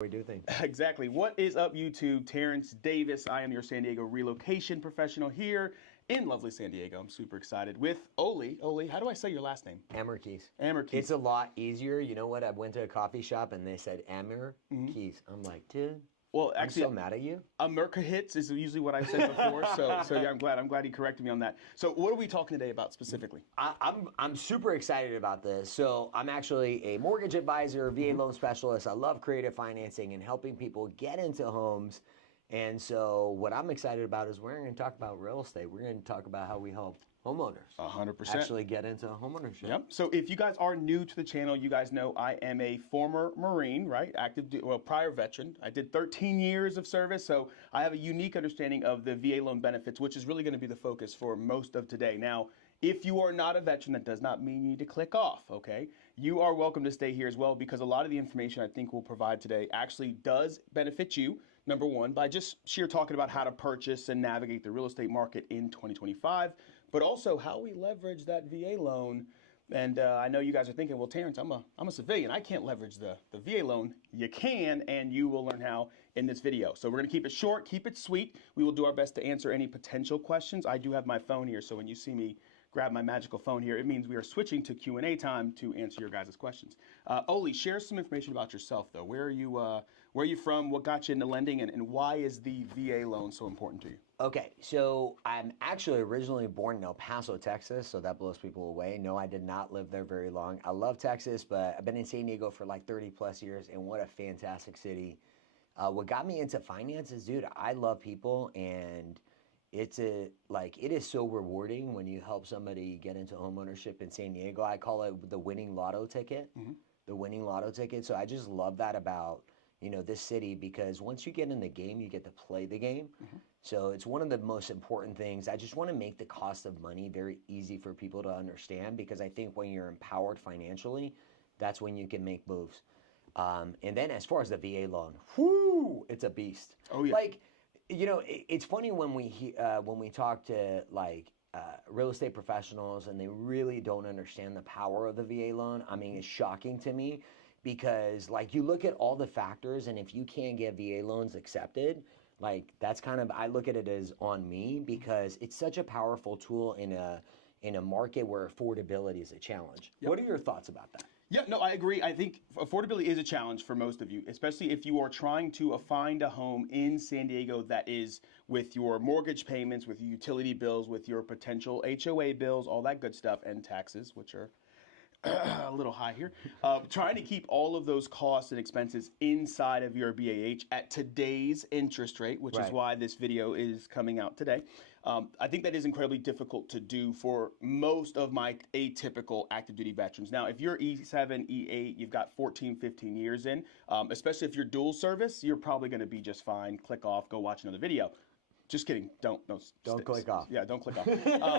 We do things. Exactly. What is up, YouTube? Terrence Davis. I am your San Diego relocation professional here in lovely San Diego. I'm super excited with Ollie. Ollie, how do I say your last name? Amerkees. Amerkees. It's a lot easier. You know what? I went to a coffee shop and they said Amerkees. I'm like, dude. Well, actually, I'm so mad at you. America hits is usually what I said before. so yeah, I'm glad he corrected me on that. So what are we talking today about specifically? I'm super excited about this. So I'm actually a mortgage advisor, VA loan specialist. I love creative financing and helping people get into homes. And so what I'm excited about is we're going to talk about real estate. We're going to talk about how we help homeowners 100% actually get into homeownership. Yep. So if you guys are new to the channel, you guys know I am a former Marine, right? Prior veteran. I did 13 years of service, so I have a unique understanding of the VA loan benefits, which is really going to be the focus for most of today. Now, if you are not a veteran, that does not mean you need to click off, okay? You are welcome to stay here as well because a lot of the information I think we'll provide today actually does benefit you, number one, by just sheer talking about how to purchase and navigate the real estate market in 2025, but also how we leverage that VA loan. And I know you guys are thinking, well, Terrence, I'm a civilian. I can't leverage the VA loan. You can, and you will learn how in this video. So we're going to keep it short, keep it sweet. We will do our best to answer any potential questions. I do have my phone here, so when you see me grab my magical phone here, it means we are switching to Q&A time to answer your guys' questions. Ollie, share some information about yourself, though. Where are you from? What got you into lending, and why is the VA loan so important to you? Okay, so I'm actually originally born in El Paso, Texas, so that blows people away. No, I did not live there very long. I love Texas, but I've been in San Diego for like 30 plus years, and what a fantastic city. What got me into finances, dude, I love people, and it is so rewarding when you help somebody get into homeownership in San Diego. I call it the winning lotto ticket, the winning lotto ticket. So I just love that about, this city, because once you get in the game, you get to play the game. So it's one of the most important things. I just want to make the cost of money very easy for people to understand, because I think when you're empowered financially, that's when you can make moves. And then as far as the VA loan, whoo, it's a beast. Oh yeah. It's funny when we talk to real estate professionals and they really don't understand the power of the VA loan. I mean, it's shocking to me because you look at all the factors, and if you can't get VA loans accepted, that's I look at it as on me, because it's such a powerful tool in a market where affordability is a challenge. Yep. What are your thoughts about that? Yeah, no, I agree. I think affordability is a challenge for most of you, especially if you are trying to find a home in San Diego that is with your mortgage payments, with your utility bills, with your potential HOA bills, all that good stuff, and taxes, which are a little high here. Trying to keep all of those costs and expenses inside of your BAH at today's interest rate, which is why this video is coming out today. I think that is incredibly difficult to do for most of my atypical active duty veterans. Now, if you're E7, E8, you've got 14, 15 years in, especially if you're dual service, you're probably going to be just fine. Click off, go watch another video. Just kidding. Don't click off. Yeah, don't click off.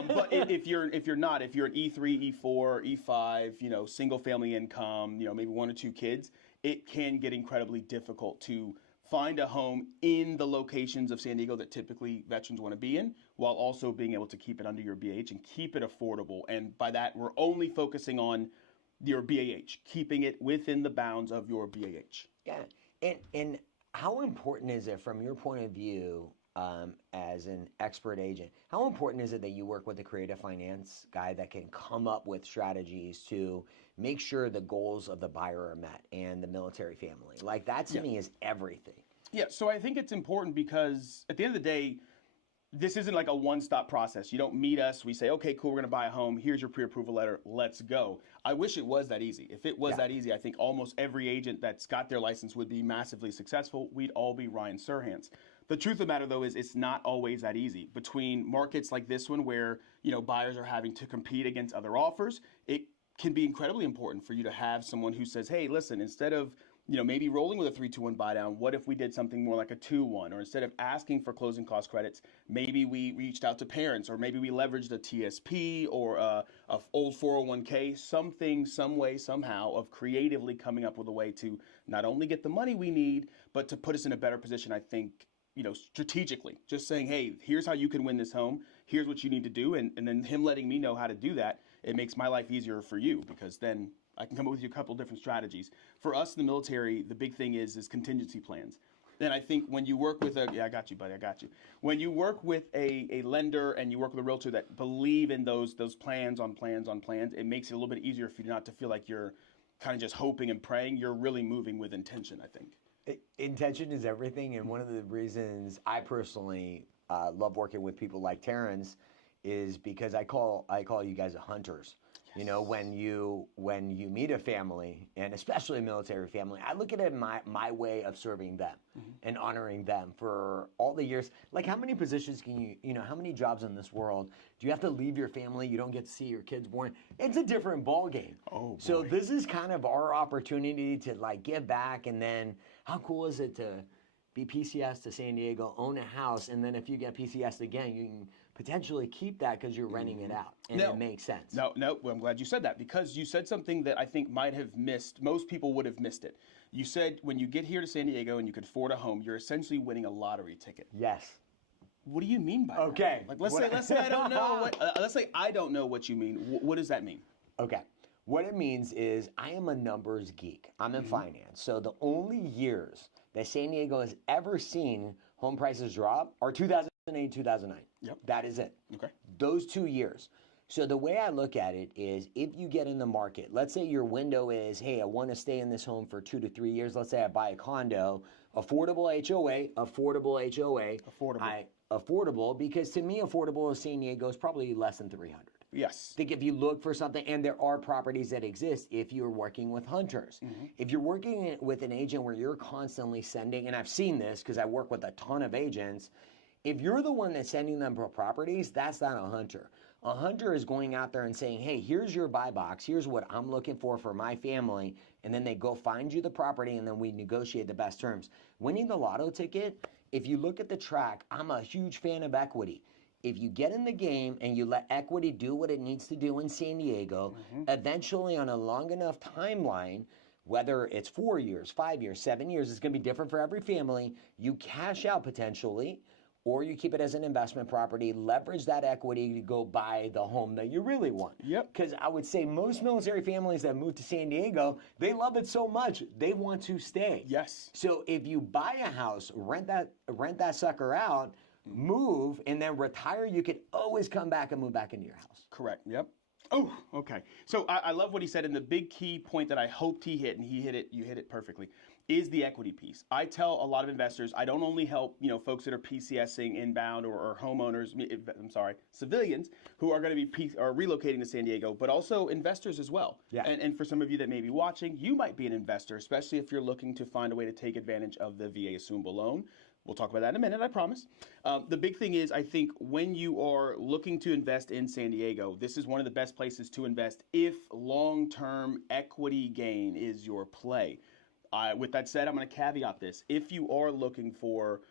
But if you're an E3, E4, E5, single family income, maybe one or two kids, it can get incredibly difficult to find a home in the locations of San Diego that typically veterans want to be in, while also being able to keep it under your BAH and keep it affordable. And by that, we're only focusing on your BAH, keeping it within the bounds of your BAH. Yeah. And how important is it from your point of view, as an expert agent, how important is it that you work with a creative finance guy that can come up with strategies to make sure the goals of the buyer are met and the military family? That to me is everything. Yeah, so I think it's important because at the end of the day, this isn't like a one-stop process. You don't meet us, we say, okay, cool, we're gonna buy a home, here's your pre-approval letter, let's go. I wish it was that easy. If it was that easy, I think almost every agent that's got their license would be massively successful. We'd all be Ryan Serhants. The truth of the matter, though, is it's not always that easy. Between markets like this one where, buyers are having to compete against other offers, it can be incredibly important for you to have someone who says, hey, listen, instead of maybe rolling with a 3-2-1 buy down, what if we did something more like a 2-1? Or instead of asking for closing cost credits, maybe we reached out to parents, or maybe we leveraged a TSP or a old 401k, something, some way, somehow of creatively coming up with a way to not only get the money we need, but to put us in a better position, I think, strategically, just saying, hey, here's how you can win this home. Here's what you need to do. And then him letting me know how to do that, it makes my life easier for you, because then I can come up with you a couple different strategies. For us in the military, the big thing is contingency plans. And I think when you work with I got you, buddy, I got you. When you work with a lender and you work with a realtor that believe in those plans on plans on plans, it makes it a little bit easier for you not to feel like you're kind of just hoping and praying. You're really moving with intention, I think. Intention is everything, and one of the reasons I personally love working with people like Terrence is because I call you guys hunters. Yes. You know, when you meet a family, and especially a military family, I look at it my way of serving them and honoring them for all the years. Like, how many positions can how many jobs in this world do you have to leave your family? You don't get to see your kids born. It's a different ball game. Oh, boy. So this is kind of our opportunity to like give back, and then how cool is it to be PCS to San Diego, own a house, and then if you get PCS again, you can potentially keep that because you're renting it out, and it makes sense. No, well, I'm glad you said that, because you said something that I think might have missed. Most people would have missed it. You said when you get here to San Diego and you could afford a home, you're essentially winning a lottery ticket. Yes. What do you mean by that? Like, let's say I don't know let's say I don't know what you mean. What does that mean? Okay. What it means is I am a numbers geek. I'm in finance. So the only years that San Diego has ever seen home prices drop are 2008, 2009. Yep. That is it. Okay. Those 2 years. So the way I look at it is, if you get in the market, let's say your window is, hey, I want to stay in this home for 2 to 3 years. Let's say I buy a condo, affordable HOA. Affordable, because to me, affordable in San Diego is probably less than 300. Yes. I think if you look for something, and there are properties that exist if you're working with hunters. If you're working with an agent where you're constantly sending, and I've seen this because I work with a ton of agents, if you're the one that's sending them properties, that's not a hunter. A hunter is going out there and saying, hey, here's your buy box, here's what I'm looking for my family, and then they go find you the property, and then we negotiate the best terms. Winning the lotto ticket, if you look at the track, I'm a huge fan of equity. If you get in the game and you let equity do what it needs to do in San Diego, eventually on a long enough timeline, whether it's 4 years, 5 years, 7 years, it's going to be different for every family. You cash out potentially, or you keep it as an investment property, leverage that equity to go buy the home that you really want. Yep. Because I would say most military families that move to San Diego, they love it so much, they want to stay. Yes. So if you buy a house, rent that sucker out, move, and then retire, you could always come back and move back into your house. Correct. Yep. Oh, okay. So I love what he said, and the big key point that I hoped he hit, and he hit it, you hit it perfectly, is the equity piece. I tell a lot of investors, I don't only help folks that are PCSing inbound or homeowners, civilians who are going to be relocating to San Diego, but also investors as well. Yeah. And for some of you that may be watching, you might be an investor, especially if you're looking to find a way to take advantage of the VA assumable loan. We'll talk about that in a minute, I promise. The big thing is, I think when you are looking to invest in San Diego, this is one of the best places to invest if long-term equity gain is your play. With that said, I'm going to caveat this. If you are looking for,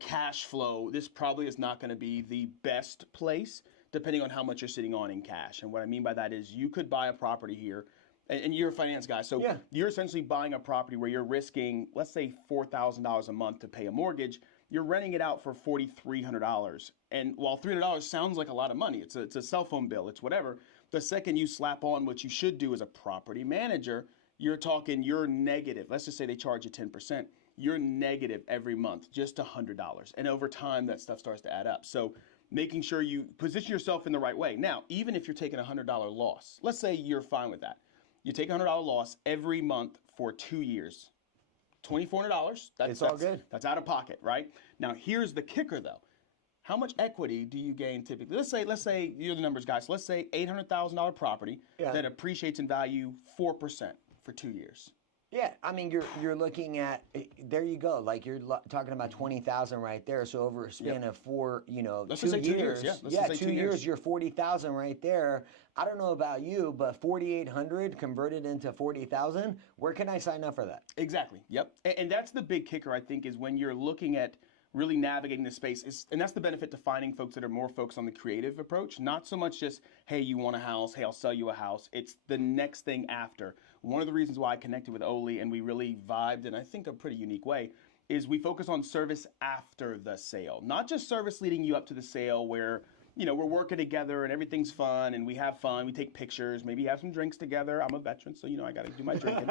cash flow, this probably is not going to be the best place, depending on how much you're sitting on in cash. And what I mean by that is, you could buy a property here, and you're a finance guy, so you're essentially buying a property where you're risking, let's say, $4,000 a month to pay a mortgage. You're renting it out for $4,300. And while $300 sounds like a lot of money, it's a cell phone bill, it's whatever. The second you slap on what you should do as a property manager, you're negative. Let's just say they charge you 10%. You're negative every month, just $100. And over time, that stuff starts to add up. So making sure you position yourself in the right way. Now, even if you're taking a $100 loss, let's say you're fine with that. You take a $100 loss every month for 2 years. $2,400. It's all good. That's out of pocket, right? Now, here's the kicker, though. How much equity do you gain typically? Let's say you're the numbers guy. So let's say $800,000 property that appreciates in value 4% for 2 years. Yeah, I mean, you're looking at, there you go. Like, you're talking about 20,000 right there. So over a span of 2 years, yeah, 2 years, you're 40,000 right there. I don't know about you, but 4,800 converted into 40,000. Where can I sign up for that? Exactly. Yep. And that's the big kicker, I think, is when you're looking at really navigating the space. And that's the benefit to finding folks that are more focused on the creative approach. Not so much just, hey, you want a house? Hey, I'll sell you a house. It's the next thing after. One of the reasons why I connected with Ollie and we really vibed in, I think, a pretty unique way is we focus on service after the sale. Not just service leading you up to the sale where we're working together and everything's fun and we have fun. We take pictures, maybe have some drinks together. I'm a veteran, so I got to do my drinking.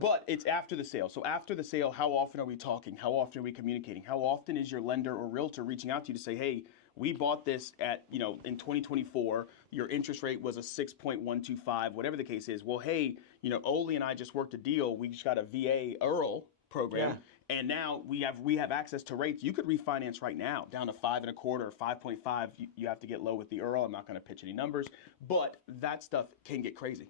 But it's after the sale. So after the sale, how often are we talking? How often are we communicating? How often is your lender or realtor reaching out to you to say, hey, we bought this at, in 2024, your interest rate was a 6.125, whatever the case is. Well, hey, Ollie and I just worked a deal. We just got a VA IRRRL program. Yeah. And now we have access to rates. You could refinance right now down to 5.25 or 5.5. You have to get low with the IRRRL. I'm not going to pitch any numbers, but that stuff can get crazy.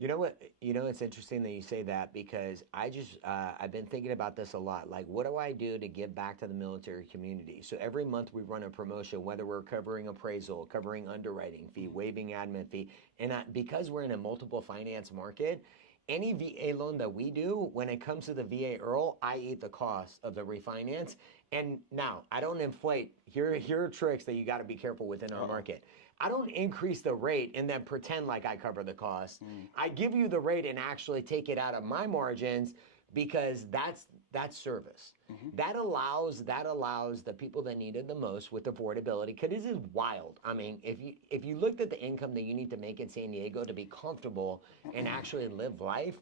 You know what? It's interesting that you say that because I've been thinking about this a lot. Like, what do I do to give back to the military community? So every month we run a promotion, whether we're covering appraisal, covering underwriting fee, waiving admin fee, and because we're in a multiple finance market, any VA loan that we do, when it comes to the VA IRRRL, I eat the cost of the refinance. And now, I don't inflate. Here are tricks that you got to be careful with in our market. I don't increase the rate and then pretend like I cover the cost. I give you the rate and actually take it out of my margins because that's service. That allows the people that need it the most with affordability, because this is wild. I mean, if you looked at the income that you need to make in San Diego to be comfortable and actually live life,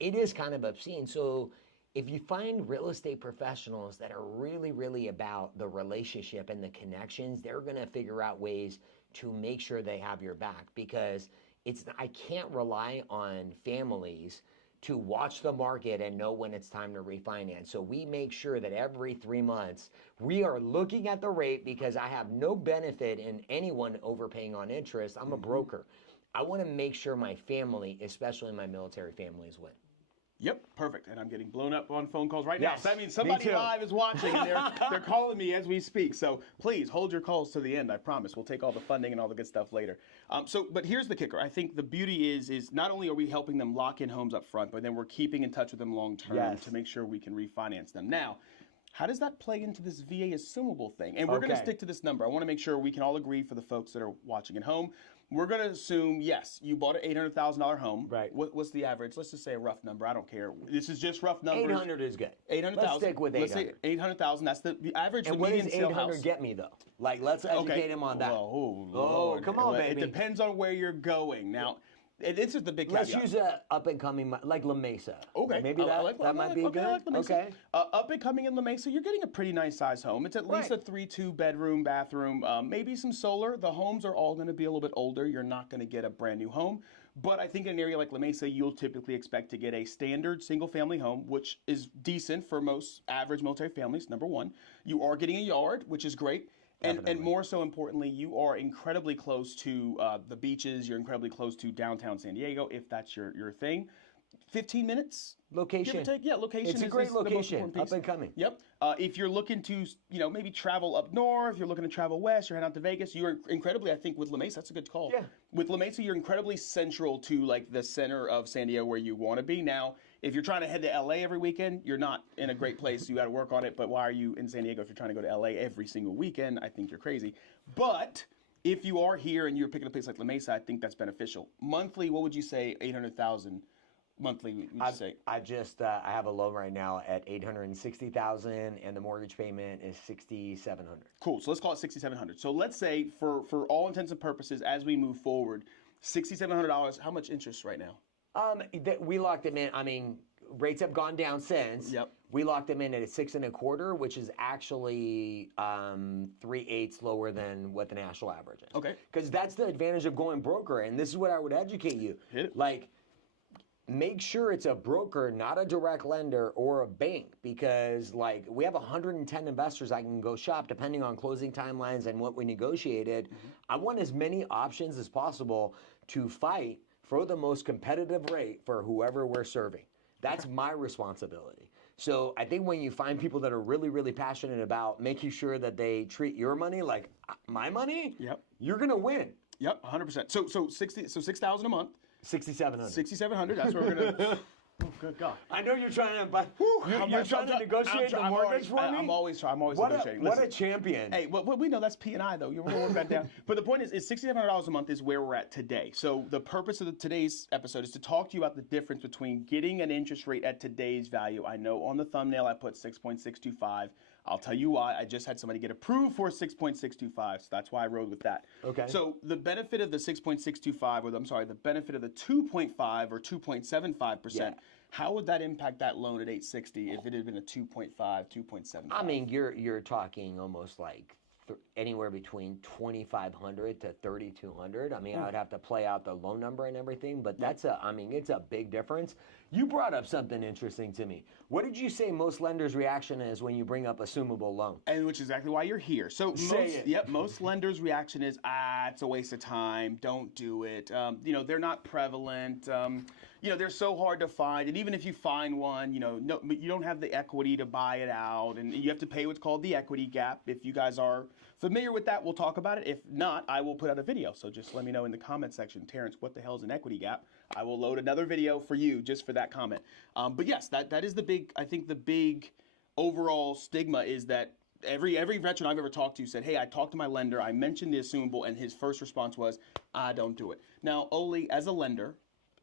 it is kind of obscene. So if you find real estate professionals that are really, really about the relationship and the connections, they're going to figure out ways to make sure they have your back, because I can't rely on families to watch the market and know when it's time to refinance. So we make sure that every 3 months we are looking at the rate, because I have no benefit in anyone overpaying on interest. I'm a broker. I want to make sure my family, especially my military families, win. Yep, perfect. And I'm getting blown up on phone calls right now. So that means somebody live is watching and they're calling me as we speak. So please hold your calls to the end. I promise. We'll take all the funding and all the good stuff later. But here's the kicker. I think the beauty is not only are we helping them lock in homes up front, but then we're keeping in touch with them long term to make sure we can refinance them. Now, how does that play into this VA assumable thing? And we're going to stick to this number. I want to make sure we can all agree for the folks that are watching at home. We're going to assume, yes, you bought an $800,000 home. Right. What's the average? Let's just say a rough number. I don't care. This is just rough numbers. 800 is good. 800,000. Let's stick with 800. Let's say 800,000. That's the average. And what does 800 get me, though? Like, let's educate him on that. Oh, come on, baby. It depends on where you're going. Now, this is the big caveat. Let's use a up-and-coming, like La Mesa. Okay. Maybe that might be good. I like La Mesa. Okay. Up-and-coming in La Mesa, you're getting a pretty nice size home. It's at least a 3-2 bedroom, bathroom, maybe some solar. The homes are all going to be a little bit older. You're not going to get a brand new home. But I think in an area like La Mesa, you'll typically expect to get a standard single-family home, which is decent for most average military families, number one. You are getting a yard, which is great. And more so importantly, you are incredibly close to the beaches. You're incredibly close to downtown San Diego, if that's your thing. 15 minutes? Location. Yeah, location. It's a great location, up and coming. Yep. If you're looking to, maybe travel up north, you're looking to travel west, you're heading out to Vegas, you're incredibly, I think with La Mesa, that's a good call. Yeah. With La Mesa, you're incredibly central to like the center of San Diego where you want to be. Now, if you're trying to head to LA every weekend, you're not in a great place. You got to work on it. But why are you in San Diego if you're trying to go to LA every single weekend? I think you're crazy. But if you are here and you're picking a place like La Mesa, I think that's beneficial. Monthly, what would you say? 800,000 monthly? Would you say? I have a loan right now at 860,000, and the mortgage payment is 6,700. Cool. So let's call it 6,700. So let's say for all intents and purposes, as we move forward, $6,700. How much interest right now? We locked them in. I mean, rates have gone down since. Yep. We locked them in at 6.25, which is actually 3/8 lower than what the national average is. Okay. Because that's the advantage of going broker, and this is what I would educate you. Hit it. Like, make sure it's a broker, not a direct lender or a bank, because like we have 110 investors I can go shop depending on closing timelines and what we negotiated. I want as many options as possible to fight for the most competitive rate for whoever we're serving. That's my responsibility. So I think when you find people that are really, really passionate about making sure that they treat your money like my money, you're gonna win. Yep, 100%. So 6,000 a month. 6,700. 6,700. That's where we're gonna. good God. I know you're trying to, but you're trying to negotiate the mortgage for me? I'm always What negotiating. What a champion. Hey, we know that's P&I, though. You're going to work that down. But the point is $6,700 a month is where we're at today. So the purpose of today's episode is to talk to you about the difference between getting an interest rate at today's value. I know on the thumbnail I put 6.625. I'll tell you why. I just had somebody get approved for 6.625, so that's why I rode with that. Okay. So the benefit of the 6.625, the benefit of the 2.5 or 2.75%, how would that impact that loan at 860 if it had been a 2.5, 2.75? I mean, you're talking almost like anywhere between 2,500 to 3,200. I mean, I would have to play out the loan number and everything, but it's a big difference. You brought up something interesting to me. What did you say most lenders' reaction is when you bring up assumable loan? And which is exactly why you're here. So most lenders' reaction is, it's a waste of time. Don't do it. They're not prevalent. They're so hard to find. And even if you find one, you don't have the equity to buy it out. And you have to pay what's called the equity gap. If you guys are familiar with that, we'll talk about it. If not, I will put out a video. So just let me know in the comment section, Terrence, what the hell is an equity gap? I will load another video for you just for that comment. But yes, that is the big overall stigma is that every veteran I've ever talked to said, hey, I talked to my lender, I mentioned the assumable, and his first response was, I don't do it. Now, Ollie, as a lender,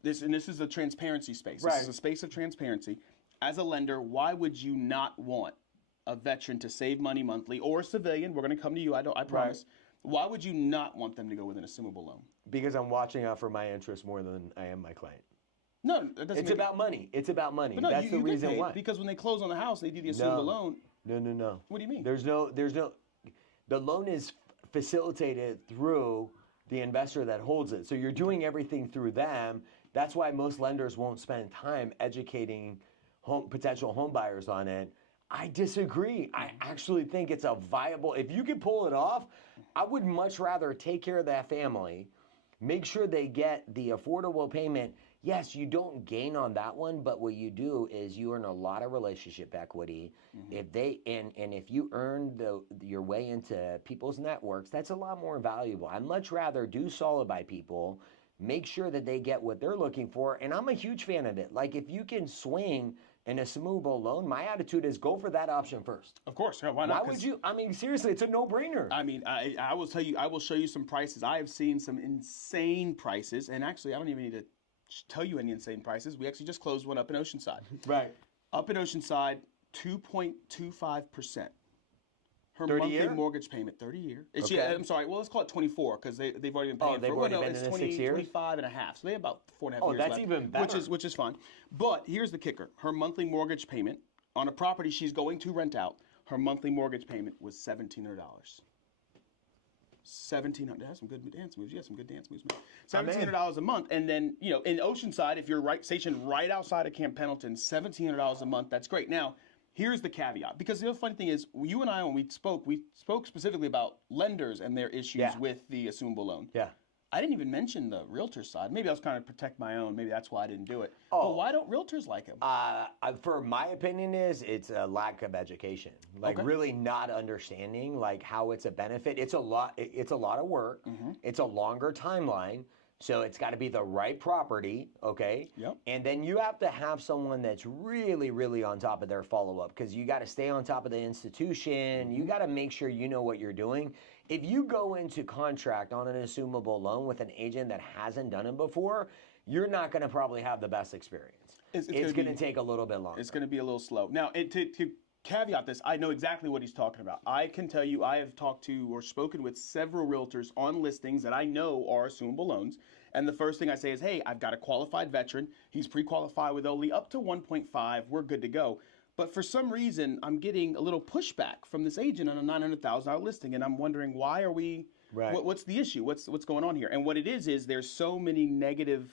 this is a transparency space. Right. This is a space of transparency. As a lender, why would you not want a veteran to save money monthly, or a civilian? We're going to come to you, I promise. Right. Why would you not want them to go with an assumable loan? Because I'm watching out for my interest more than I am my client. No, that doesn't. It's about money. It's about money. But no, that's the reason why. Because when they close on the house, they do the assumable loan. No. What do you mean? There's no. The loan is facilitated through the investor that holds it. So you're doing everything through them. That's why most lenders won't spend time educating potential home buyers on it. I disagree. I actually think it's a viable, if you can pull it off, I would much rather take care of that family, make sure they get the affordable payment. Yes, you don't gain on that one, but what you do is you earn a lot of relationship equity. If if you earn your way into people's networks, that's a lot more valuable. I'd much rather do solid by people, make sure that they get what they're looking for, and I'm a huge fan of it. Like if you can swing an assumable loan, my attitude is go for that option first. Of course, why not? Why would you? I mean, seriously, it's a no-brainer. I mean, I will tell you, I will show you some prices. I have seen some insane prices, and actually, I don't even need to tell you any insane prices. We actually just closed one up in Oceanside. Right. Up in Oceanside, 2.25%. Her 30 monthly year? mortgage payment, 30-year. Okay. I'm sorry, well, let's call it 24 because they've already been paying they've for already been it's in 20, 6 years? 25 and a half. So they have about 4.5 years that's left, even better. which is fine. But here's the kicker. Her monthly mortgage payment on a property she's going to rent out, her monthly mortgage payment was $1,700. $1,700. That's some good dance moves. You got some good dance moves, man. $1,700 a month, and then in Oceanside, if you're stationed right outside of Camp Pendleton, $1,700 a month. That's great. Now, here's the caveat, because the funny thing is, you and I, when we spoke specifically about lenders and their issues with the assumable loan. Yeah. I didn't even mention the realtor side. Maybe I was trying to protect my own. Maybe that's why I didn't do it. But why don't realtors like him? For my opinion is it's a lack of education. Really not understanding how it's a benefit. It's a lot of work. It's a longer timeline. So it's got to be the right property, okay? Yep. And then you have to have someone that's really, really on top of their follow-up, because you got to stay on top of the institution. You got to make sure you know what you're doing. If you go into contract on an assumable loan with an agent that hasn't done it before, you're not going to probably have the best experience. It's going to take a little bit longer. It's going to be a little slow. Now, to caveat this, I know exactly what he's talking about. I can tell you I have talked to or spoken with several realtors on listings that I know are assumable loans. And the first thing I say is, hey, I've got a qualified veteran. He's pre-qualified with only up to 1.5. We're good to go. But for some reason, I'm getting a little pushback from this agent on a $900,000 listing. And I'm wondering, why are we, what's the issue? What's going on here? And what it is there's so many negative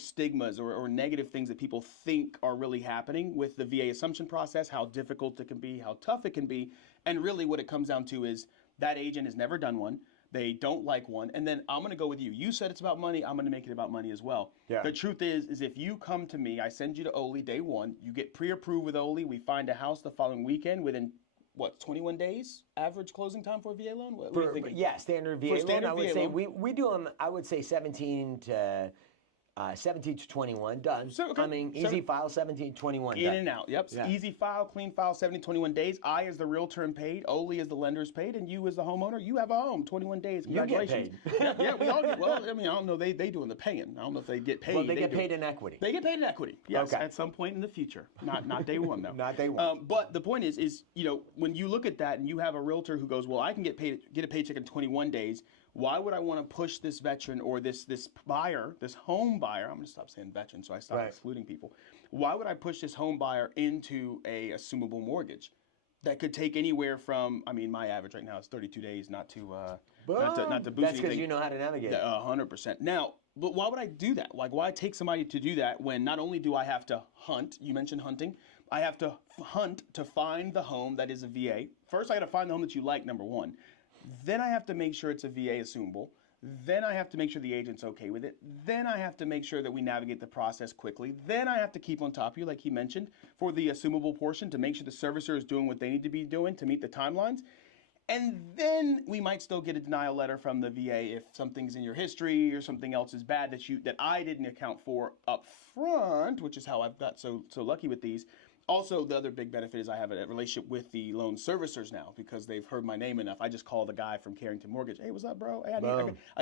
stigmas or negative things that people think are really happening with the VA assumption process, how difficult it can be, how tough it can be. And really what it comes down to is that agent has never done one. They don't like one. And then I'm going to go with you. You said it's about money. I'm going to make it about money as well. Yeah. The truth is if you come to me, I send you to Ollie day one. You get pre-approved with Ollie. We find a house the following weekend within, 21 days? Average closing time for a VA loan? What are you thinking? Yeah, standard VA loan. I would say we do them, I would say 17 to 17 to 21, done. So, okay. I mean, easy file, 17 to 21, In done. and out. Yep. Yeah. Easy file, clean file, 70, 21 days. I, as the realtor, am paid. Ollie, as the lender, is paid. And you, as the homeowner, you have a home. 21 days. You get Congratulations. paid. Yeah, we all get. Well, I mean, I don't know. They doing the paying. I don't know if they get paid. Well, they get paid in equity. They get paid in equity. Yes, Okay. at some point in the future. Not day one though. Not day one. But the point is when you look at that and you have a realtor who goes, well, I can get a paycheck in 21 days. Why would I want to push this veteran or this buyer, this home buyer? I'm going to stop saying veteran, so I stop excluding people. Why would I push this home buyer into a assumable mortgage that could take anywhere from? I mean, my average right now is 32 days. Not to boost That's anything. because you know how to navigate. 100%. Now, but why would I do that? Like, why take somebody to do that when not only do I have to hunt? You mentioned hunting. I have to hunt to find the home that is a VA. First, I got to find the home that you like. Number one. Then I have to make sure it's a VA assumable. Then I have to make sure the agent's okay with it. Then I have to make sure that we navigate the process quickly. Then I have to keep on top of you, like he mentioned, for the assumable portion to make sure the servicer is doing what they need to be doing to meet the timelines. And then we might still get a denial letter from the VA if something's in your history or something else is bad that I didn't account for up front, which is how I've got so lucky with these. Also, the other big benefit is I have a relationship with the loan servicers now because they've heard my name enough. I just call the guy from Carrington Mortgage. Hey, what's up, bro? Hey, I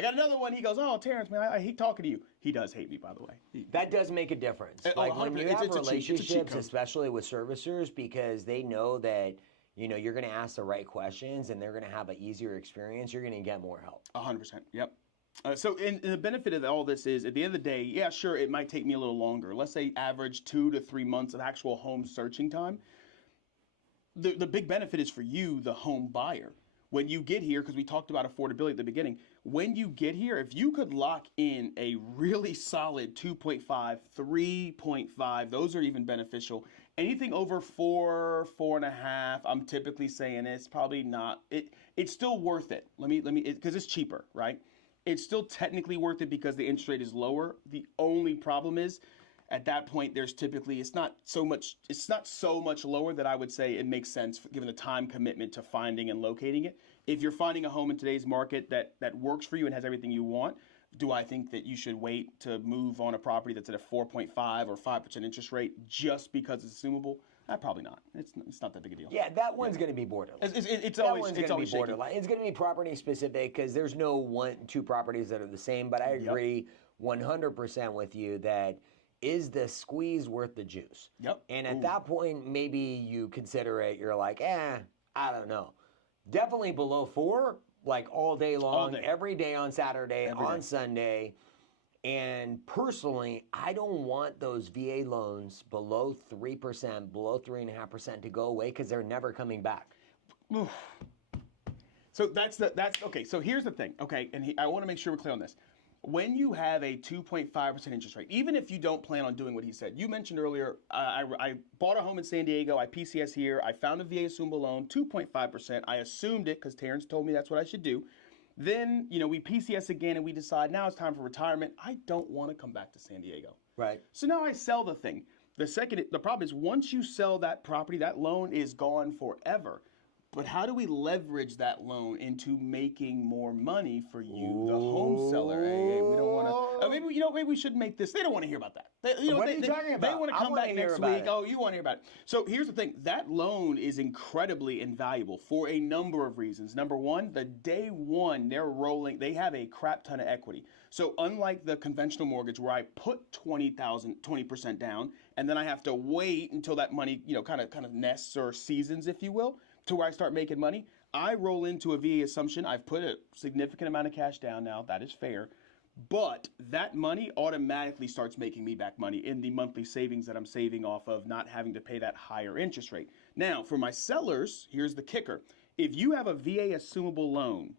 got another one. He goes, oh, Terrence, man, I hate talking to you. He does hate me, by the way. That does make a difference. Like when you have relationships, especially with servicers, because they know that you're going to ask the right questions and they're going to have an easier experience, you're going to get more help. 100%. Yep. So the benefit of all this is, at the end of the day, yeah, sure, it might take me a little longer. Let's say average 2 to 3 months of actual home searching time. The big benefit is for you, the home buyer. When you get here, because we talked about affordability at the beginning, when you get here, if you could lock in a really solid 2.5, 3.5, those are even beneficial. Anything over 4, 4.5, I'm typically saying it's probably not. It's still worth it. Because it's cheaper, right? It's still technically worth it because the interest rate is lower. The only problem is, at that point, there's typically it's not so much lower that I would say it makes sense given the time commitment to finding and locating it. If you're finding a home in today's market that works for you and has everything you want, do I think that you should wait to move on a property that's at a 4.5 or 5% interest rate just because it's assumable? Probably not. It's not that big a deal. Yeah, that one's going to be borderline. It's always borderline. It's going to be property specific because there's no two properties that are the same. But I agree 100% with you that is the squeeze worth the juice? Yep. And at that point, maybe you consider it. You're like, I don't know. Definitely below 4, like all day long, every day on Saturday, on Sunday. And personally, I don't want those VA loans below 3%, below 3.5% to go away because they're never coming back. So that's okay. So here's the thing. Okay, and I want to make sure we're clear on this. When you have a 2.5% interest rate, even if you don't plan on doing what he said, you mentioned earlier, I bought a home in San Diego, I PCS here, I found a VA assumable loan, 2.5%. I assumed it because Terrence told me that's what I should do. Then, we PCS again and we decide now it's time for retirement. I don't want to come back to San Diego. Right. So now I sell the thing. The problem is once you sell that property, that loan is gone forever. But how do we leverage that loan into making more money for you, the home seller? Hey, we don't want to. Maybe we should make this. They don't want to hear about that. What are you talking about? They want to come back next week. Oh, you want to hear about it. So here's the thing. That loan is incredibly invaluable for a number of reasons. Number one, the day one, they have a crap ton of equity. So unlike the conventional mortgage where I put 20% down, and then I have to wait until that money, kind of nests or seasons, if you will, to where I start making money, I roll into a VA assumption. I've put a significant amount of cash down now. That is fair. But that money automatically starts making me back money in the monthly savings that I'm saving off of not having to pay that higher interest rate. Now, for my sellers, here's the kicker. If you have a VA assumable loan,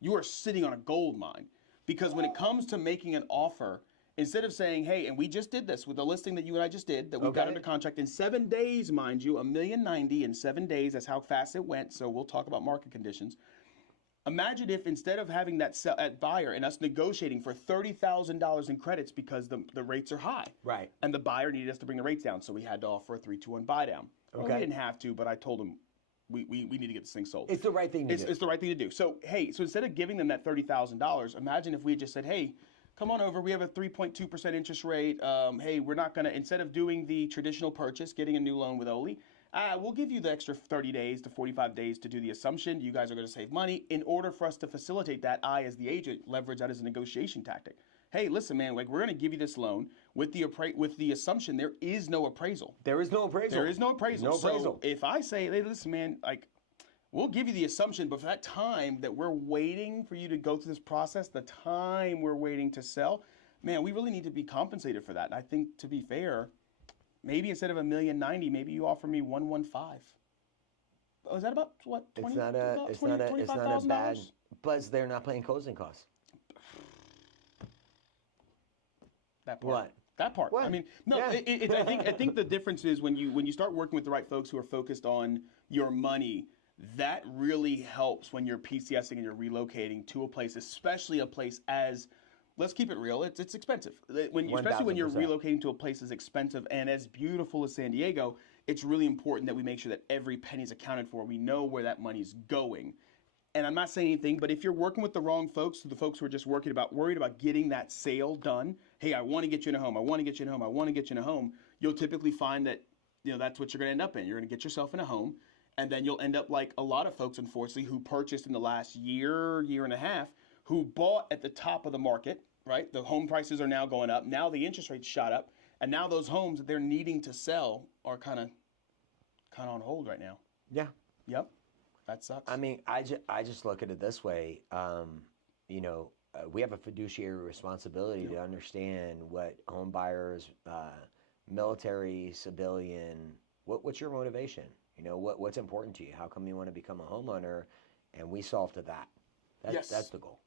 you are sitting on a gold mine. Because when it comes to making an offer, instead of saying, hey, and we just did this with the listing that you and I just did, that we got under contract in 7 days, mind you, $1,090,000 in 7 days. That's how fast it went. So we'll talk about market conditions. Imagine if instead of having that buyer and us negotiating for $30,000 in credits because the rates are high. Right. And the buyer needed us to bring the rates down. So we had to offer a 3-2-1 buy down. Well, we didn't have to, but I told them we need to get this thing sold. It's the right thing to do. It's the right thing to do. So, hey, instead of giving them that $30,000, imagine if we had just said, hey, come on over. We have a 3.2% interest rate. Hey, we're not going to, instead of doing the traditional purchase, getting a new loan with Ollie, we'll give you the extra 30 days to 45 days to do the assumption. You guys are going to save money. In order for us to facilitate that, I, as the agent, leverage that as a negotiation tactic. Hey, listen, man, like we're going to give you this loan with the assumption there is no appraisal. There is no appraisal. There is no appraisal. No appraisal. So if I say, hey, listen, man, like we'll give you the assumption, but for that time that we're waiting for you to go through this process, the time we're waiting to sell, man, we really need to be compensated for that. And I think, to be fair, maybe instead of $1,090,000, maybe you offer me $115,000. Oh, is that about what? It's not a bad, but they're not paying closing costs. That part. What? That part. What? I mean, no. Yeah. I think the difference is when you start working with the right folks who are focused on your money. That really helps when you're PCSing and you're relocating to a place, especially a place as, let's keep it real, it's expensive. Especially when you're 1000%. relocating to a place as expensive and as beautiful as San Diego, it's really important that we make sure that every penny is accounted for. We know where that money's going. And I'm not saying anything, but if you're working with the wrong folks, the folks who are just worried about getting that sale done, hey, I want to get you in a home, I want to get you in a home, I want to get you in a home, you'll typically find that, that's what you're going to end up in. You're going to get yourself in a home, and then you'll end up like a lot of folks, unfortunately, who purchased in the last year and a half, who bought at the top of the market, right? The home prices are now going up. Now the interest rates shot up, and now those homes that they're needing to sell are kind of on hold right now. Yeah. Yep. That sucks. I mean, I just look at it this way. We have a fiduciary responsibility to understand what home buyers, military, civilian, what's your motivation? What's important to you? How come you want to become a homeowner? And we solve to that. That's the goal.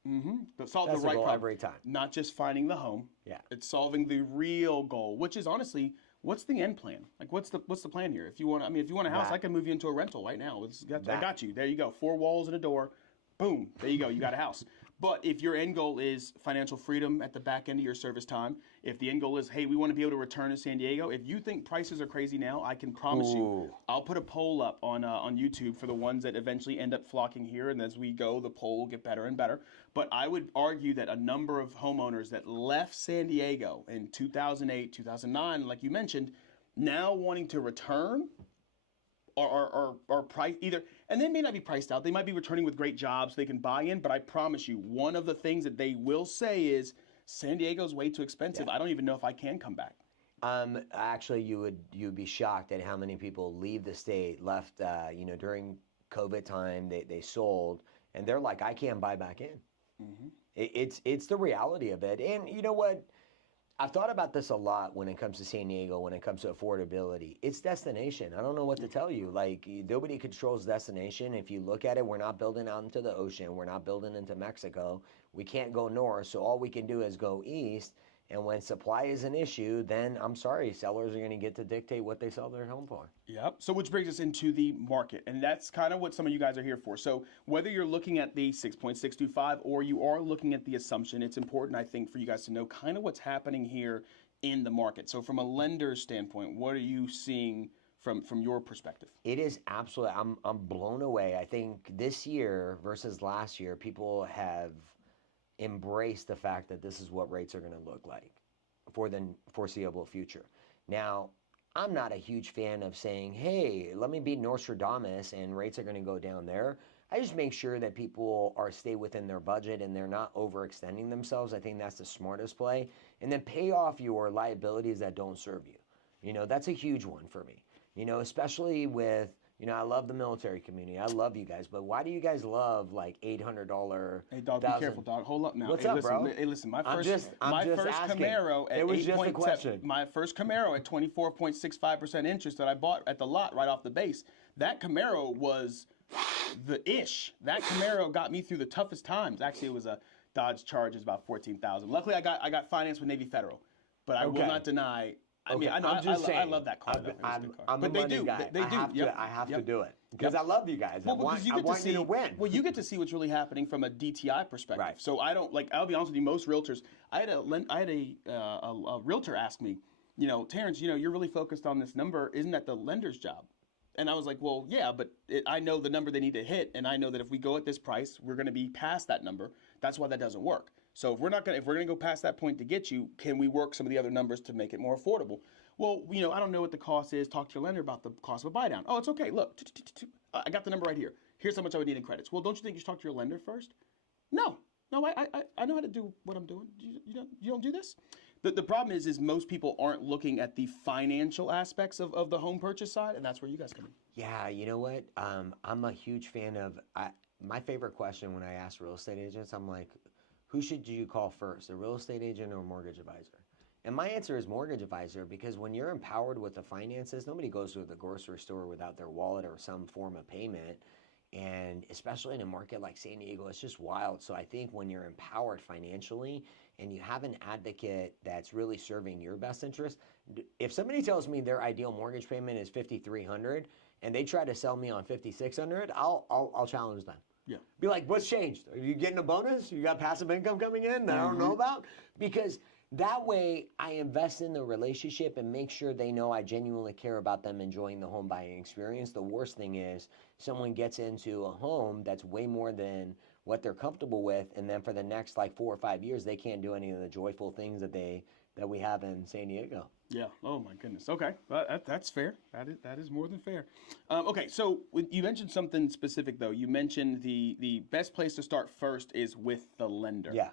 But solve That's the right goal problem. every time. Not just finding the home. Yeah. It's solving the real goal, which is honestly, what's the end plan? Like, what's the plan here? If you want a house, I can move you into a rental right now. I got you. There you go. 4 walls and a door. Boom. There you go. You got a house. But if your end goal is financial freedom at the back end of your service time, if the end goal is, hey, we want to be able to return to San Diego, if you think prices are crazy now, I can promise you, I'll put a poll up on YouTube for the ones that eventually end up flocking here. And as we go, the poll will get better and better. But I would argue that a number of homeowners that left San Diego in 2008, 2009, like you mentioned, now wanting to return are priced either, and they may not be priced out. They might be returning with great jobs they can buy in, but I promise you, one of the things that they will say is San Diego's way too expensive. I don't even know if I can come back. Actually, you'd be shocked at how many people leave the state, left, during COVID time, they sold, and they're like, I can't buy back in. It's the reality of it. And you know what? I've thought about this a lot when it comes to San Diego, when it comes to affordability. It's destination. I don't know what to tell you. Like, nobody controls destination. If you look at it, we're not building out into the ocean. We're not building into Mexico. We can't go north, so all we can do is go east. And when supply is an issue, then I'm sorry, sellers are going to get to dictate what they sell their home for. Yep. So which brings us into the market. And that's kind of what some of you guys are here for. So whether you're looking at the 6.625 or you are looking at the assumption, it's important, I think, for you guys to know kind of what's happening here in the market. So from a lender's standpoint, what are you seeing from your perspective? It is absolutely, I'm blown away. I think this year versus last year, people have embrace the fact that this is what rates are going to look like for the foreseeable future. Now, I'm not a huge fan of saying, hey, let me be Nostradamus and rates are going to go down there. I just make sure that people stay within their budget and they're not overextending themselves. I think that's the smartest play. And then pay off your liabilities that don't serve you. That's a huge one for me. Especially with, I love the military community. I love you guys, but why do you guys love like $800? Hey, dog, be careful, dog. Hold up now. What's hey, up, listen, bro? Hey, listen. My I'm first just asking. Camaro at It was just a question. My first Camaro at 24.65% interest that I bought at the lot right off the base. That Camaro was the ish. That Camaro got me through the toughest times. Actually, it was a Dodge Charger, about $14,000. Luckily, I got finance with Navy Federal, but I will not deny. I mean, I love that car. I'm but a they money do. guy. They do. I have to do it because I love you guys. Well, I want you to win. Well, you get to see what's really happening from a DTI perspective. Right. So I don't like. I'll be honest with you. Most realtors. I had a realtor ask me, Terrence, you're really focused on this number. Isn't that the lender's job? And I was like, well, yeah, but I know the number they need to hit, and I know that if we go at this price, we're going to be past that number. That's why that doesn't work. So if we're gonna go past that point to get you, can we work some of the other numbers to make it more affordable? Well, I don't know what the cost is. Talk to your lender about the cost of a buy down. Oh, it's okay. Look, I got the number right here. Here's how much I would need in credits. Well, don't you think you should talk to your lender first? No, I know how to do what I'm doing. You don't do this? The problem is most people aren't looking at the financial aspects of the home purchase side, and that's where you guys come in. Yeah, you know what? I'm a huge fan of, my favorite question when I ask real estate agents, I'm like, who should you call first, a real estate agent or a mortgage advisor? And my answer is mortgage advisor, because when you're empowered with the finances, nobody goes to the grocery store without their wallet or some form of payment. And especially in a market like San Diego, it's just wild. So I think when you're empowered financially and you have an advocate that's really serving your best interest, if somebody tells me their ideal mortgage payment is $5,300 and they try to sell me on $5,600, I'll challenge them. Yeah. Be like, what's changed? Are you getting a bonus? You got passive income coming in that I don't know about? Because that way I invest in the relationship and make sure they know I genuinely care about them enjoying the home buying experience. The worst thing is someone gets into a home that's way more than what they're comfortable with, and then for the next like 4 or 5 years they can't do any of the joyful things that we have in San Diego. Yeah. Oh my goodness. Okay. That's fair. That is more than fair. Okay. So you mentioned something specific though. You mentioned the best place to start first is with the lender. Yeah.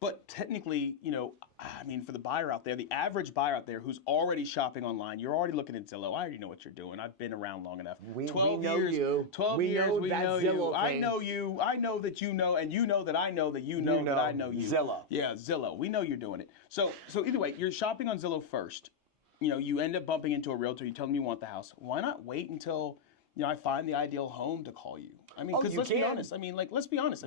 But technically, for the buyer out there, the average buyer out there who's already shopping online, you're already looking at Zillow. I already know what you're doing. I've been around long enough. 12 years. You. 12 we years. Know we that know Zillow you. thing. I know you. I know that you know, and you know that I know that you know that I know you. Zillow. Yeah, Zillow. We know you're doing it. So either way, you're shopping on Zillow first. You end up bumping into a realtor. You tell them you want the house. Why not wait until I find the ideal home to call you? Because let's be honest. Let's be honest.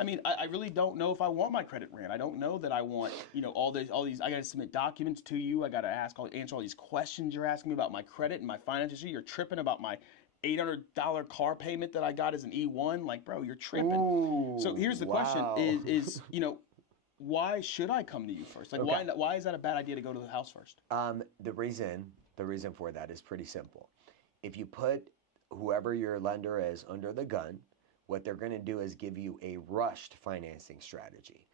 I really don't know if I want my credit ran. I don't know that I want, all these. I got to submit documents to you. I got to answer all these questions you're asking me about my credit and my finances. You're tripping about my $800 car payment that I got as an E1. Like, bro, you're tripping. Ooh, so here's the question: is why should I come to you first? Like, okay. Why is that a bad idea to go to the house first? The reason for that is pretty simple. If you put whoever your lender is under the gun, what they're going to do is give you a rushed financing strategy.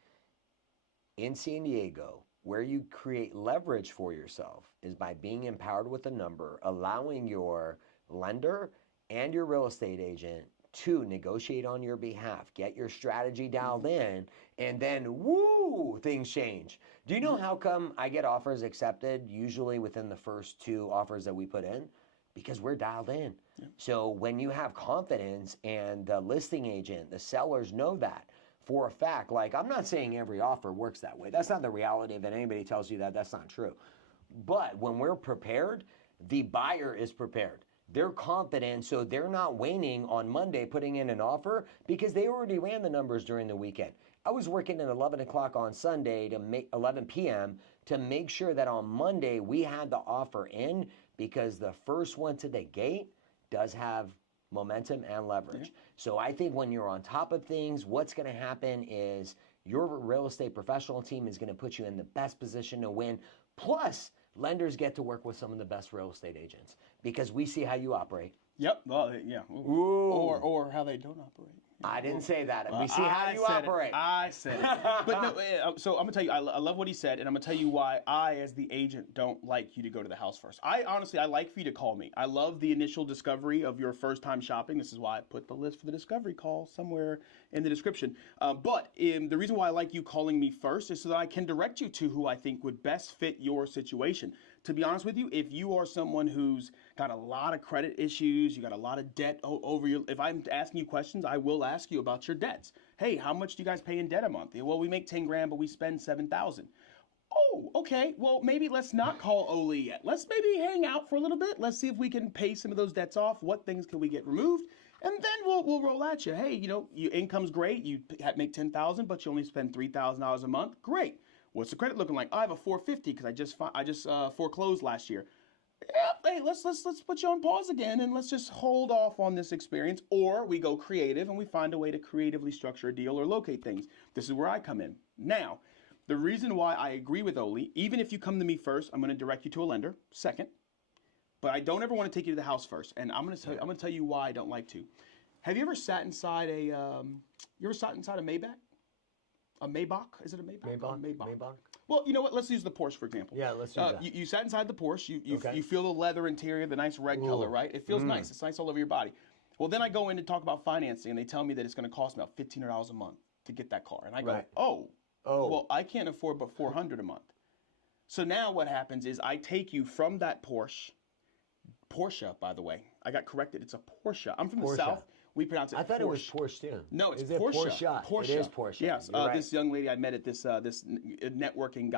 In San Diego, where you create leverage for yourself is by being empowered with a number, allowing your lender and your real estate agent to negotiate on your behalf, get your strategy dialed in, and then, woo, things change. Do you know how come I get offers accepted usually within the first 2 offers that we put in? Because we're dialed in. Yeah. So when you have confidence and the listing agent, the sellers know that for a fact. Like, I'm not saying every offer works that way. That's not the reality. If anybody tells you that, that's not true. But when we're prepared, the buyer is prepared. They're confident, so they're not waiting on Monday putting in an offer because they already ran the numbers during the weekend. I was working at 11 o'clock on Sunday to make 11 p.m. to make sure that on Monday we had the offer in, because the first one to the gate does have momentum and leverage. Yeah. So I think when you're on top of things, what's going to happen is your real estate professional team is going to put you in the best position to win. Plus, lenders get to work with some of the best real estate agents because we see how you operate. Yep. Well, yeah. Or how they don't operate. I didn't say that. We see how you operate. I said it. But no, so I'm going to tell you, I love what he said, and I'm going to tell you why I, as the agent, don't like you to go to the house first. I like for you to call me. I love the initial discovery of your first time shopping. This is why I put the list for the discovery call somewhere in the description. But the reason why I like you calling me first is so that I can direct you to who I think would best fit your situation. To be honest with you, if you are someone who's got a lot of credit issues, you got a lot of debt over your, if I'm asking you questions, I will ask you about your debts. Hey, how much do you guys pay in debt a month? Well, we make 10 grand, but we spend 7,000. Oh, okay. Well, maybe let's not call Ollie yet. Let's maybe hang out for a little bit. Let's see if we can pay some of those debts off. What things can we get removed? And then we'll roll at you. Hey, your income's great. You make 10,000, but you only spend $3,000 a month. Great. What's the credit looking like? I have a 450 because I just foreclosed last year. Yeah, hey, let's put you on pause again and let's just hold off on this experience. Or we go creative and we find a way to creatively structure a deal or locate things. This is where I come in. Now, the reason why I agree with Ollie, even if you come to me first, I'm going to direct you to a lender second. But I don't ever want to take you to the house first, and I'm going to tell you why I don't like to. Have you ever sat inside a Maybach? a Maybach. Is it a Maybach? Maybach? Maybach. Maybach? Well, you know what? Let's use the Porsche, for example. Yeah, let's use that. You sat inside the Porsche. Okay. You feel the leather interior, the nice red color, right? It feels nice. It's nice all over your body. Well, then I go in to talk about financing, and they tell me that it's going to cost me about $1,500 a month to get that car. And I go, Right. oh, well, I can't afford but $400 a month. So now what happens is I take you from that Porsche, by the way. I got corrected. It's a Porsche. I'm from the South. We pronounce it I thought Porsche. it was Porsche too. No, it's Is it Porsche. Porsche. It is Porsche. Yes, Right. this young lady I met at this networking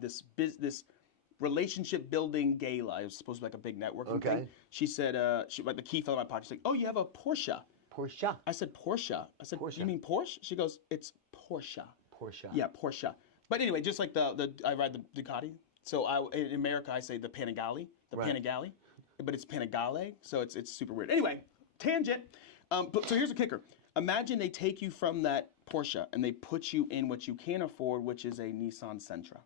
this relationship building gala. It was supposed to be like a big networking thing. She said, like the key fell in my pocket. She's like, "Oh, you have a Porsche." Porsche. I said Porsche. I said, Porsche. "You mean Porsche?" She goes, "It's Porsche." Porsche. Yeah, Porsche. But anyway, just like I ride the Ducati. So in America I say the Panigale, Panigale, but it's Panigale. So it's super weird. Anyway, tangent. But so here's a kicker. Imagine they take you from that Porsche and they put you in what you can't afford, which is a Nissan Sentra.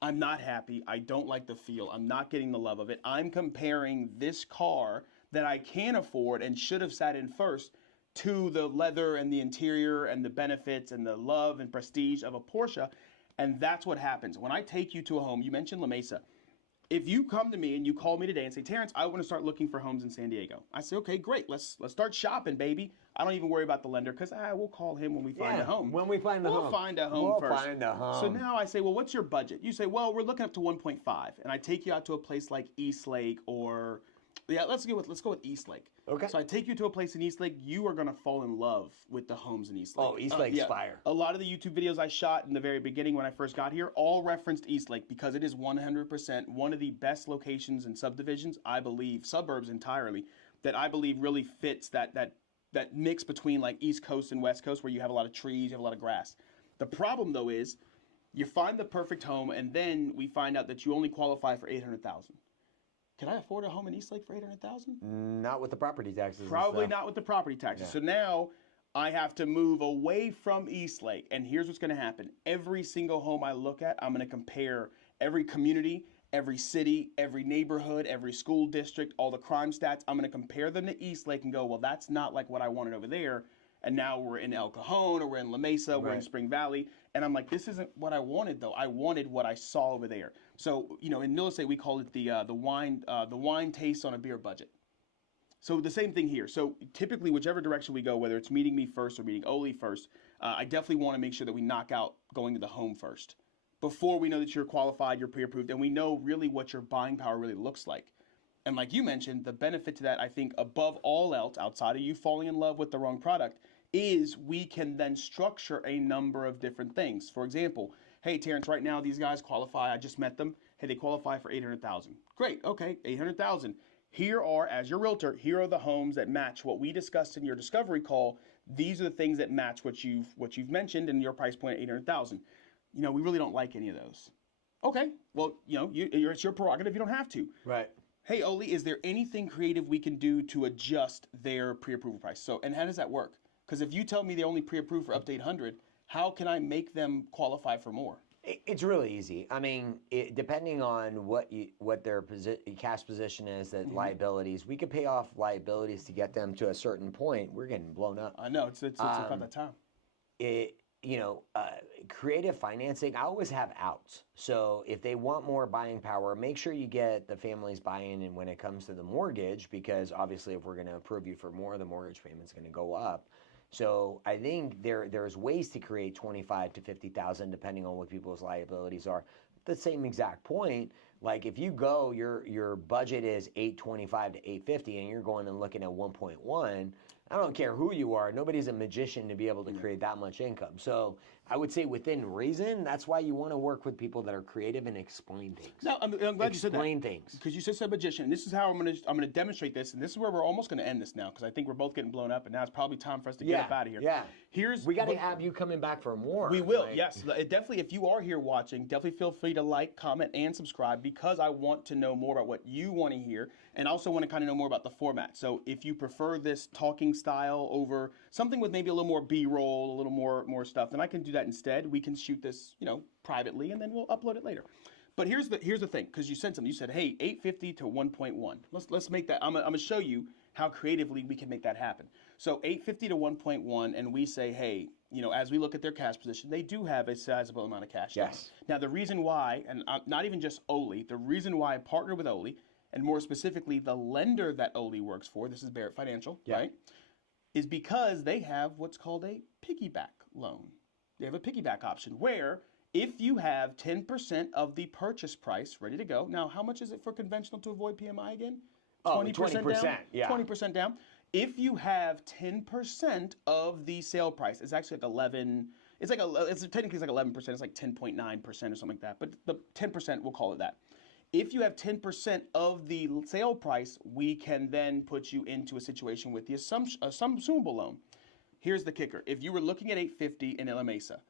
I'm not happy. I don't like the feel. I'm not getting the love of it. I'm comparing this car that I can afford and should have sat in first to the leather and the interior and the benefits and the love and prestige of a Porsche. And that's what happens. When I take you to a home, you mentioned La Mesa. If you come to me and you call me today and say, Terrence, I want to start looking for homes in San Diego. I say, okay, great. Let's start shopping, baby. I don't even worry about the lender because we'll call him when we find a home. When we find the home. We'll find a home first. We'll find a home. So now I say, well, what's your budget? You say, well, we're looking up to 1.5. And I take you out to a place like Eastlake or, let's go with Eastlake. Okay. So I take you to a place in Eastlake. You are going to fall in love with the homes in Eastlake. Oh, Eastlake's fire. A lot of the YouTube videos I shot in the very beginning when I first got here all referenced Eastlake because it is 100% one of the best locations and subdivisions, I believe, suburbs entirely, that I believe really fits that mix between like East Coast and West Coast where you have a lot of trees, you have a lot of grass. The problem though is you find the perfect home and then we find out that you only qualify for $800,000. Can I afford a home in Eastlake for $800,000? Not with the property taxes. Probably not with the property taxes. Yeah. So now I have to move away from Eastlake. And here's what's going to happen. Every single home I look at, I'm going to compare every community, every city, every neighborhood, every school district, all the crime stats. I'm going to compare them to Eastlake and go, well, that's not like what I wanted over there. And now we're in El Cajon or we're in La Mesa, we're in Spring Valley. And I'm like, this isn't what I wanted though. I wanted what I saw over there. So, in real estate, we call it the wine taste on a beer budget. So the same thing here. So typically, whichever direction we go, whether it's meeting me first or meeting Ollie first, I definitely want to make sure that we knock out going to the home first before we know that you're qualified, you're pre-approved, and we know really what your buying power really looks like. And like you mentioned, the benefit to that, I think, above all else, outside of you falling in love with the wrong product, is we can then structure a number of different things. For example, hey, Terrence, right now these guys qualify. I just met them. Hey, they qualify for $800,000. Great. Okay, $800,000. Here are, as your realtor, here are the homes that match what we discussed in your discovery call. These are the things that match what you've mentioned in your price point at $800,000. We really don't like any of those. Okay. Well, it's your prerogative. You don't have to. Right. Hey, Ollie, is there anything creative we can do to adjust their pre-approval price? So, and how does that work? Because if you tell me they only pre-approved for up to $800, how can I make them qualify for more? It's really easy. I mean, depending on what their cash position is, that liabilities, we could pay off liabilities to get them to a certain point. We're getting blown up. I know it's about that time. Creative financing, I always have outs. So if they want more buying power, make sure you get the family's buy-in and when it comes to the mortgage, because obviously if we're going to approve you for more, the mortgage payment's going to go up. So I think there's ways to create 25 to 50,000 depending on what people's liabilities are. At the same exact point, like if you go, your budget is 825 to 850 and you're going and looking at 1.1, I don't care who you are. Nobody's a magician to be able to create that much income. So I would say within reason, that's why you want to work with people that are creative and explain things. No, I'm glad you said that. Explain things. Because you said magician. This is how I'm going to demonstrate this, and this is where we're almost going to end this now, because I think we're both getting blown up, and now it's probably time for us to get up out of here. Yeah. We got to have have you coming back for more. We will, yes. Definitely, if you are here watching, definitely feel free to like, comment, and subscribe, because I want to know more about what you want to hear, and also want to kind of know more about the format. So if you prefer this talking style over something with maybe a little more B-roll, a little more stuff, then I can do that instead. We can shoot this, privately, and then we'll upload it later. But here's the thing, because you said something. You said, hey, 850 to 1.1. Let's make that. I'm gonna show you how creatively we can make that happen. So 850 to 1.1, and we say, hey, as we look at their cash position, they do have a sizable amount of cash. Yes. Now, the reason why, and not even just Ollie, the reason why I partnered with Ollie, and more specifically, the lender that Ollie works for, this is Barrett Financial, right, is because they have what's called a piggyback loan. They have a piggyback option where if you have 10% of the purchase price ready to go, now how much is it for conventional to avoid PMI again? 20% down? Yeah. 20% down. If you have 10% of the sale price, it's actually like 11, it's technically like 11%, it's like 10.9% or something like that, but the 10%, we'll call it that. If you have 10% of the sale price, we can then put you into a situation with the assumable loan. Here's the kicker. If you were looking at 850 in La Mesa,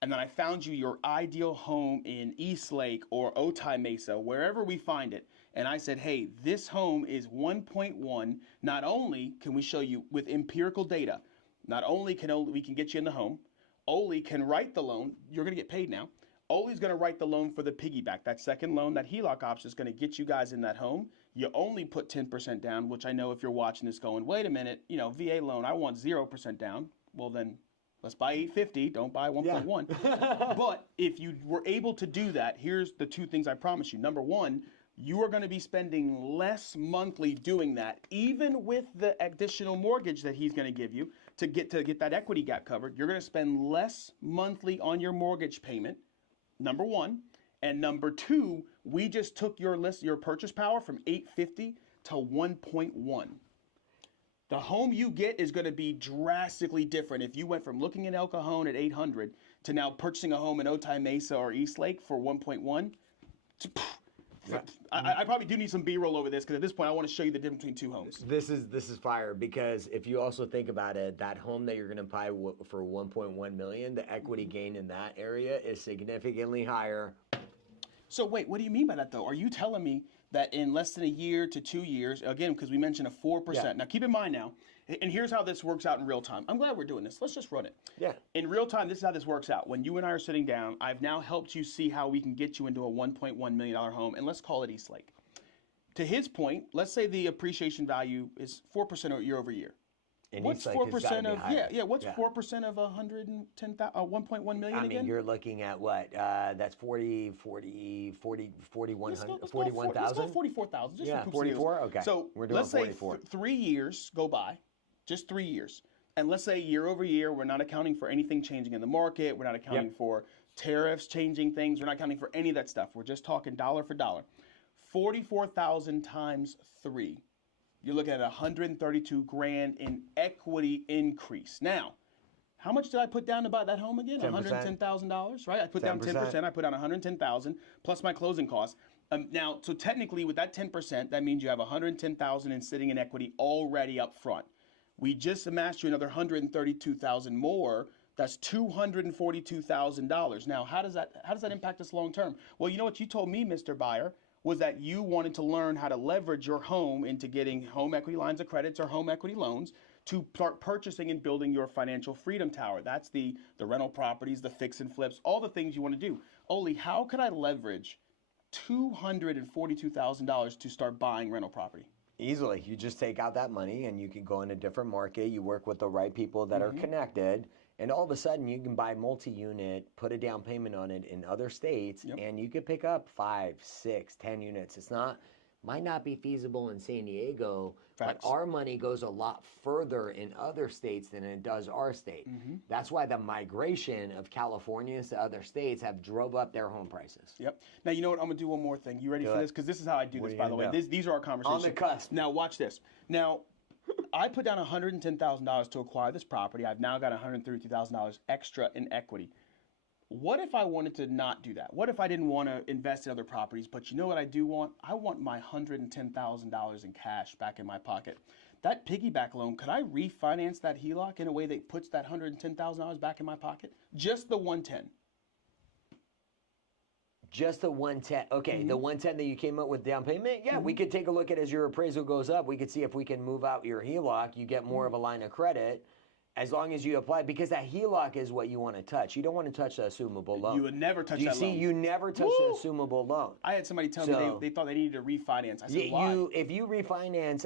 and then I found you your ideal home in East Lake or Otay Mesa, wherever we find it, and I said, hey, this home is 1.1, not only can we show you with empirical data, not only we can get you in the home, Ollie can write the loan, you're gonna get paid now, Ollie's gonna write the loan for the piggyback, that second loan, that HELOC option is gonna get you guys in that home. You only put 10% down, which I know if you're watching this going, wait a minute, VA loan, I want 0% down. Well then, let's buy 850, don't buy 1.1. Yeah. But if you were able to do that, here's the two things I promise you. Number one, you are going to be spending less monthly doing that, even with the additional mortgage that he's going to give you to get that equity gap covered. You're going to spend less monthly on your mortgage payment, number one. And number two, we just took your purchase power from 850 to 1.1. The home you get is going to be drastically different if you went from looking at El Cajon at 800 to now purchasing a home in Otay Mesa or East Lake for 1.1. I probably do need some B-roll over this because at this point I want to show you the difference between two homes. This is fire because if you also think about it, that home that you're going to buy for 1.1 million, the equity gain in that area is significantly higher. So wait, what do you mean by that though? Are you telling me that in less than a year to 2 years, again, because we mentioned a 4%. Yeah. Now keep in mind now, and here's how this works out in real time. I'm glad we're doing this. Let's just run it. Yeah. In real time, this is how this works out. When you and I are sitting down, I've now helped you see how we can get you into a $1.1 million home, and let's call it East Lake. To his point, let's say the appreciation value is 4% year over year. And what's 4% of what's 4% of 1.1 million again? I mean, you're looking at what? That's 41,000. Let's go 44,000. Yeah, 44. Okay. So we're doing let's 44. say 3 years go by, just 3 years, and let's say year over year we're not accounting for anything changing in the market. We're not accounting for tariffs changing things. We're not accounting for any of that stuff. We're just talking dollar for dollar. 44,000 times 3. You're looking at 132 grand in equity increase. Now, how much did I put down to buy that home again? 10%. $110,000, right? I put down 10%. I put down 110,000 plus my closing costs. Now, so technically with that 10%, that means you have 110,000 in sitting in equity already up front. We just amassed you another 132,000 more. That's $242,000. Now, how does that impact us long term? Well, you know what you told me, Mr. Buyer, was that you wanted to learn how to leverage your home into getting home equity lines of credits or home equity loans to start purchasing and building your financial freedom tower. That's the rental properties, the fix and flips, all the things you want to do. Ollie, how could I leverage $242,000 to start buying rental property? Easily. You just take out that money and you can go in a different market. You work with the right people that are connected. And all of a sudden, you can buy multi-unit, put a down payment on it in other states, and you could pick up 5, 6, 10 units. Might not be feasible in San Diego, but our money goes a lot further in other states than it does our state. That's why the migration of Californians to other states have drove up their home prices. Yep. Now, you know what? I'm going to do one more thing. You ready for this? Because this is how I do this, by the way. These are our conversations. On the cusp. Now, watch this. Now, I put down $110,000 to acquire this property. I've now got $132,000 extra in equity. What if I wanted to not do that? What if I didn't want to invest in other properties, but you know what I do want? I want my $110,000 in cash back in my pocket. That piggyback loan, could I refinance that HELOC in a way that puts that $110,000 back in my pocket? Just the 110. Just the 110. Okay, the 110 that you came up with down payment? Yeah, we could take a look at as your appraisal goes up. We could see if we can move out your HELOC. You get more of a line of credit as long as you apply, because that HELOC is what you want to touch. You don't want to touch the assumable loan. You would never touch that loan. You never touch the assumable loan. I had somebody tell me they thought they needed to refinance. I said, why? If you refinance,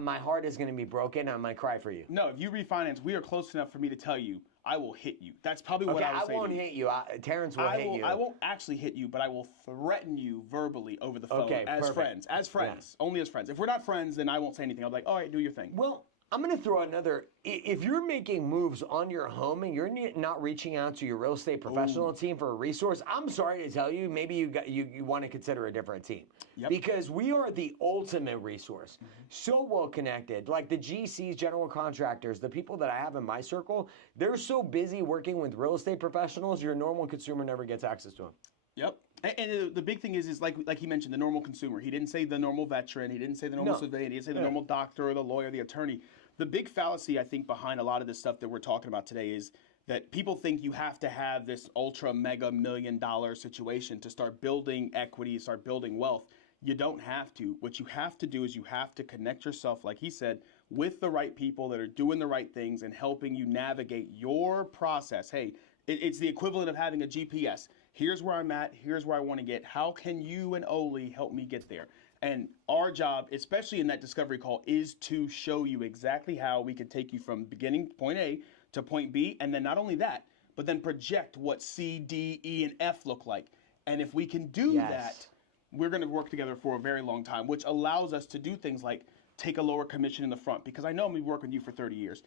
my heart is going to be broken. I might cry for you. No, if you refinance, we are close enough for me to tell you, I will hit you. That's probably what Okay, I would say. I won't hit you. Terrence will hit you. I won't actually hit you, but I will threaten you verbally over the phone Okay, as perfect. friends. As friends. Only as friends. If we're not friends, then I won't say anything. I'll be like, all right, do your thing. Well, I'm going to throw another. If you're making moves on your home and you're not reaching out to your real estate professional team for a resource, I'm sorry to tell you, maybe you want to consider a different team. Yep. Because we are the ultimate resource. So well connected. Like the GCs, general contractors, the people that I have in my circle, they're so busy working with real estate professionals, your normal consumer never gets access to them. Yep. And the big thing is like he mentioned, the normal consumer. He didn't say the normal veteran. He didn't say the normal civilian. He didn't say the normal doctor or the lawyer, the attorney. The big fallacy, I think, behind a lot of this stuff that we're talking about today is that people think you have to have this ultra mega $1 million situation to start building equity, start building wealth. You don't have to. What you have to do is you have to connect yourself, like he said, with the right people that are doing the right things and helping you navigate your process. Hey, it's the equivalent of having a GPS. Here's where I'm at. Here's where I want to get. How can you and Ollie help me get there? And our job, especially in that discovery call, is to show you exactly how we can take you from beginning point A to point B. And then not only that, but then project what C, D, E, and F look like. And if we can do that, we're going to work together for a very long time, which allows us to do things like take a lower commission in the front, because I know I'm working with you for 30 years.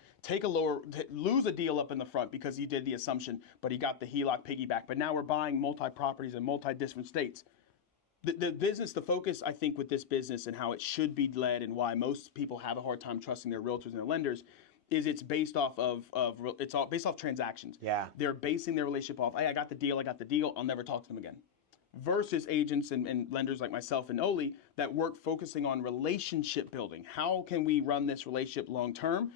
Lose a deal up in the front because he did the assumption, but he got the HELOC piggyback. But now we're buying multi-properties in multi-different states. The business, the focus, I think, with this business and how it should be led and why most people have a hard time trusting their realtors and their lenders is it's based off it's all based off transactions. Yeah. They're basing their relationship off, hey, I got the deal, I'll never talk to them again. Versus agents and lenders like myself and Ollie that work focusing on relationship building. How can we run this relationship long term?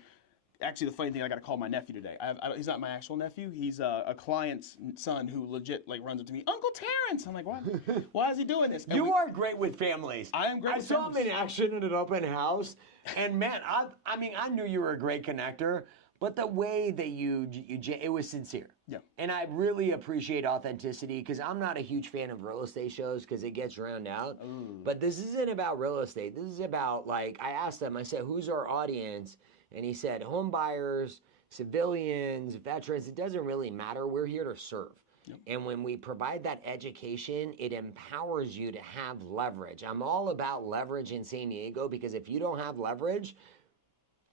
Actually, the funny thing, I got to call my nephew today. He's not my actual nephew. He's a client's son who legit runs up to me, Uncle Terrence. I'm like, what? Why is he doing this? You are great with families. I am great with saw families. him in action in an open house, and man, I knew you were a great connector, but the way that it was sincere. Yeah. And I really appreciate authenticity because I'm not a huge fan of real estate shows because it gets drowned out. Ooh. But this isn't about real estate. This is about, I asked him, I said, who's our audience? And he said, home buyers, civilians, veterans, it doesn't really matter. We're here to serve. Yep. And when we provide that education, it empowers you to have leverage. I'm all about leverage in San Diego because if you don't have leverage,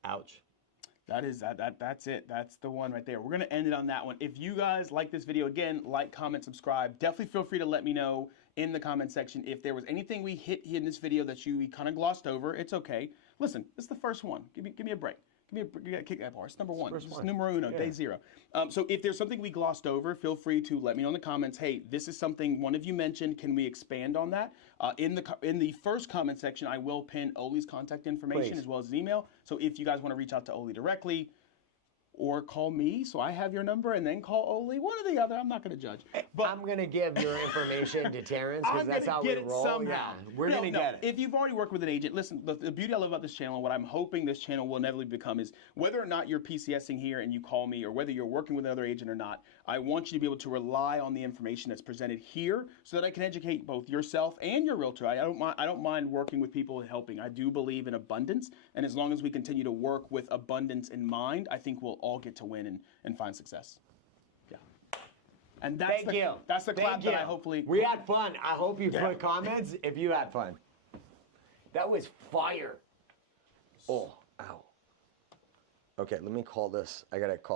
ouch. That's it. That's the one right there. We're going to end it on that one. If you guys like this video, again, like, comment, subscribe. Definitely feel free to let me know in the comment section if there was anything we hit in this video that we kind of glossed over. It's okay. Listen, this is the first one. Give me a break. You got to kick that bar. It's number one. It's numero uno, day zero. So if there's something we glossed over, feel free to let me know in the comments. Hey, this is something one of you mentioned. Can we expand on that? In the first comment section, I will pin Ollie's contact information as well as his email. So if you guys want to reach out to Ollie directly, or call me, so I have your number, and then call Ollie. One or the other. I'm not going to judge. But I'm going to give your information to Terrence because that's how we roll. Somehow. Yeah, we're going to get it. If you've already worked with an agent, listen, the beauty I love about this channel, what I'm hoping this channel will inevitably become is whether or not you're PCSing here and you call me, or whether you're working with another agent or not, I want you to be able to rely on the information that's presented here so that I can educate both yourself and your realtor. I don't mind working with people and helping. I do believe in abundance, and as long as we continue to work with abundance in mind, I think we'll all get to win and find success. Yeah. And that's that's the clap that I hopefully... We had fun. I hope you put comments if you had fun. That was fire. Oh, ow. Okay, let me call this. I got to call.